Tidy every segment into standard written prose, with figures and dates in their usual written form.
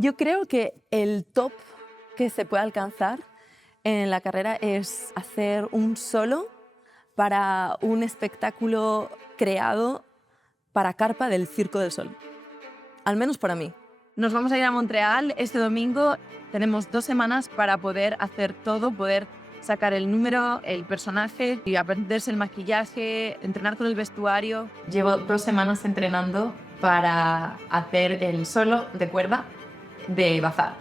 Yo creo que el top que se puede alcanzar en la carrera es hacer un solo para un espectáculo creado para carpa del Circo del Sol. Al menos para mí. Nos vamos a ir a Montreal este domingo. Tenemos 2 semanas para poder hacer todo, poder sacar el número, el personaje y aprenderse el maquillaje, entrenar con el vestuario. Llevo 2 semanas entrenando para hacer el solo de cuerda de Bazar.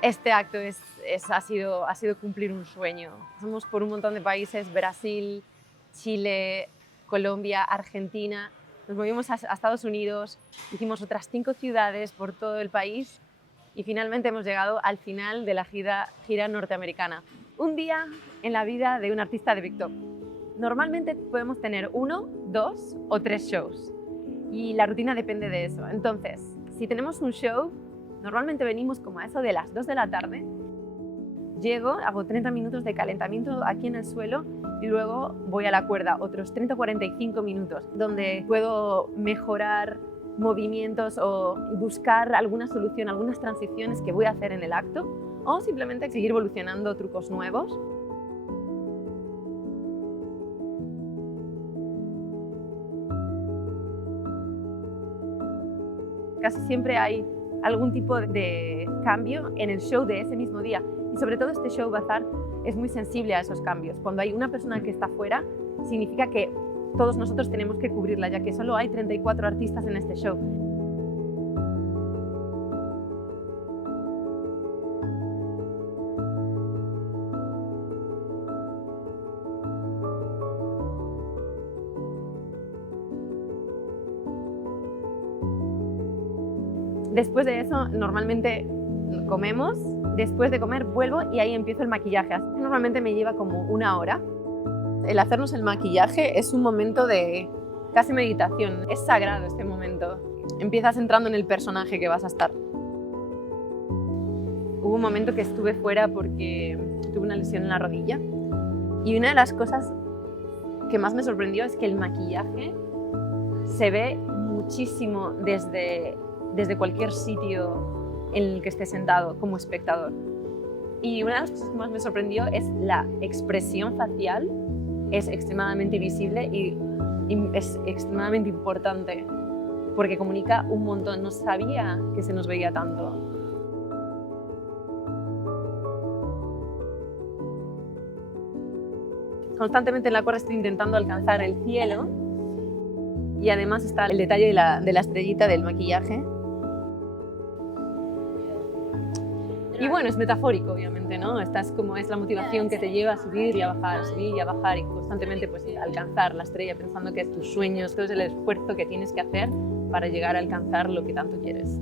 Este acto ha sido cumplir un sueño. Somos por un montón de países: Brasil, Chile, Colombia, Argentina. Nos movimos a Estados Unidos, hicimos otras 5 ciudades por todo el país y finalmente hemos llegado al final de la gira norteamericana. Un día en la vida de un artista de TikTok. Normalmente podemos tener 1, 2 o 3 shows y la rutina depende de eso. Entonces, si tenemos un show, normalmente venimos como a eso de las 2 de la tarde. Llego, hago 30 minutos de calentamiento aquí en el suelo y luego voy a la cuerda, otros 30 o 45 minutos, donde puedo mejorar movimientos o buscar alguna solución, algunas transiciones que voy a hacer en el acto, o simplemente seguir evolucionando trucos nuevos. Casi siempre hay algún tipo de cambio en el show de ese mismo día. Y sobre todo este show Bazar es muy sensible a esos cambios. Cuando hay una persona que está fuera, significa que todos nosotros tenemos que cubrirla, ya que solo hay 34 artistas en este show. Después de eso, normalmente comemos. Después de comer vuelvo y ahí empiezo el maquillaje. Normalmente me lleva como 1 hora. El hacernos el maquillaje es un momento de casi meditación. Es sagrado este momento. Empiezas entrando en el personaje que vas a estar. Hubo un momento que estuve fuera porque tuve una lesión en la rodilla y una de las cosas que más me sorprendió es que el maquillaje se ve muchísimo desde cualquier sitio en el que esté sentado como espectador. Y una de las cosas que más me sorprendió es la expresión facial. Es extremadamente visible y es extremadamente importante porque comunica un montón. No sabía que se nos veía tanto. Constantemente en la cuerda estoy intentando alcanzar el cielo y además está el detalle de la estrellita del maquillaje. Y bueno, es metafórico, obviamente, ¿no? Esta es como es la motivación que te lleva a subir y a bajar y constantemente pues, alcanzar la estrella, pensando que es tus sueños, todo es el esfuerzo que tienes que hacer para llegar a alcanzar lo que tanto quieres.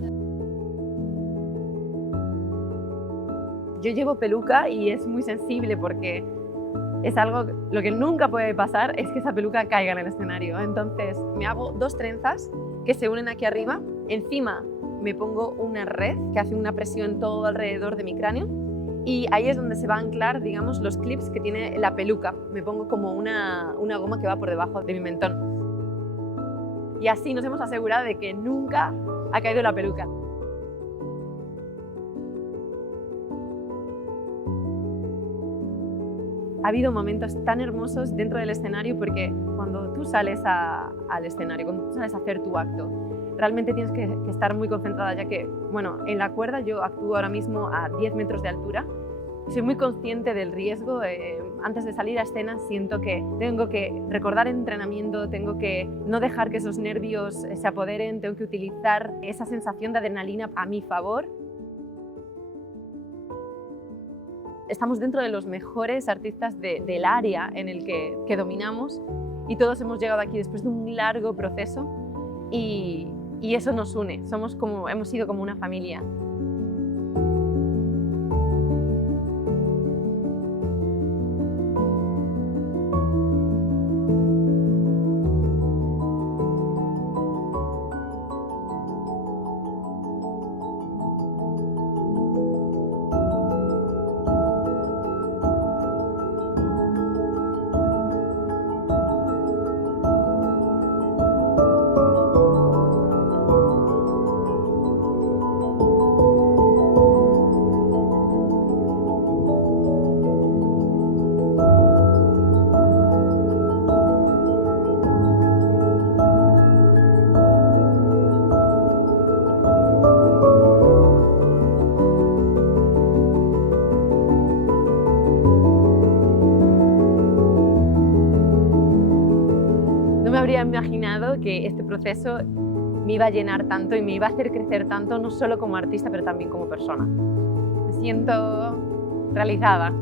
Yo llevo peluca y es muy sensible porque es algo, lo que nunca puede pasar es que esa peluca caiga en el escenario. Entonces me hago 2 trenzas que se unen aquí arriba, encima me pongo una red que hace una presión todo alrededor de mi cráneo y ahí es donde se va a anclar, digamos, los clips que tiene la peluca. Me pongo como una goma que va por debajo de mi mentón. Y así nos hemos asegurado de que nunca ha caído la peluca. Ha habido momentos tan hermosos dentro del escenario porque cuando tú sales al escenario, cuando tú sales a hacer tu acto, realmente tienes que estar muy concentrada, ya que, bueno, en la cuerda yo actúo ahora mismo a 10 metros de altura. Soy muy consciente del riesgo. Antes de salir a escena siento que tengo que recordar el entrenamiento, tengo que no dejar que esos nervios se apoderen, tengo que utilizar esa sensación de adrenalina a mi favor. Estamos dentro de los mejores artistas del área en el que dominamos y todos hemos llegado aquí después de un largo proceso y eso nos une, hemos sido como una familia. habría imaginado que este proceso me iba a llenar tanto y me iba a hacer crecer tanto, no solo como artista, pero también como persona. Me siento realizada.